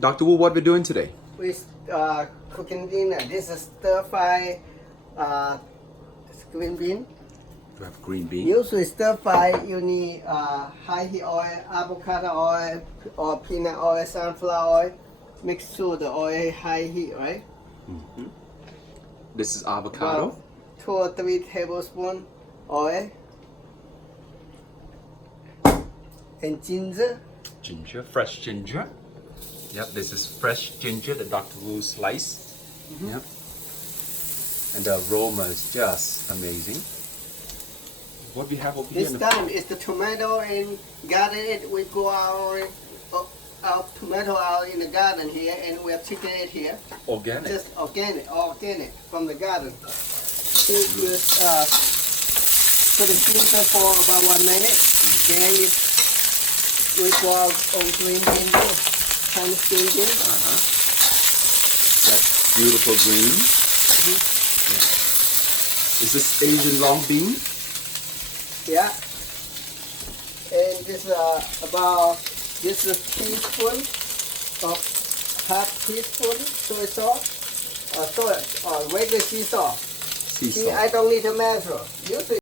Dr. Wu, what we're doing today? We cooking dinner. This is stir fry green bean. We have green bean. Usually stir fry you need high heat oil, avocado oil, or peanut oil, sunflower oil. Mix to the oil high heat, right? This is avocado. About 2 or 3 tablespoons oil. And ginger. Ginger, fresh ginger. Yep, this is fresh ginger that Dr. Wu sliced. Yep. And the aroma is just amazing. What we have over here? This time is the tomato and garden it. We go our tomato out in the garden here, and we are picking it here. Organic. Just organic from the garden. We put it freezer for about 1 minute. Then we pour out on green bean, kind of green bean. That's beautiful green. Yeah. Is this Asian long bean? Yeah. And this this is a teaspoon of half teaspoon soy sauce, regular sea salt. Sea See, salt. I don't need to measure. Usually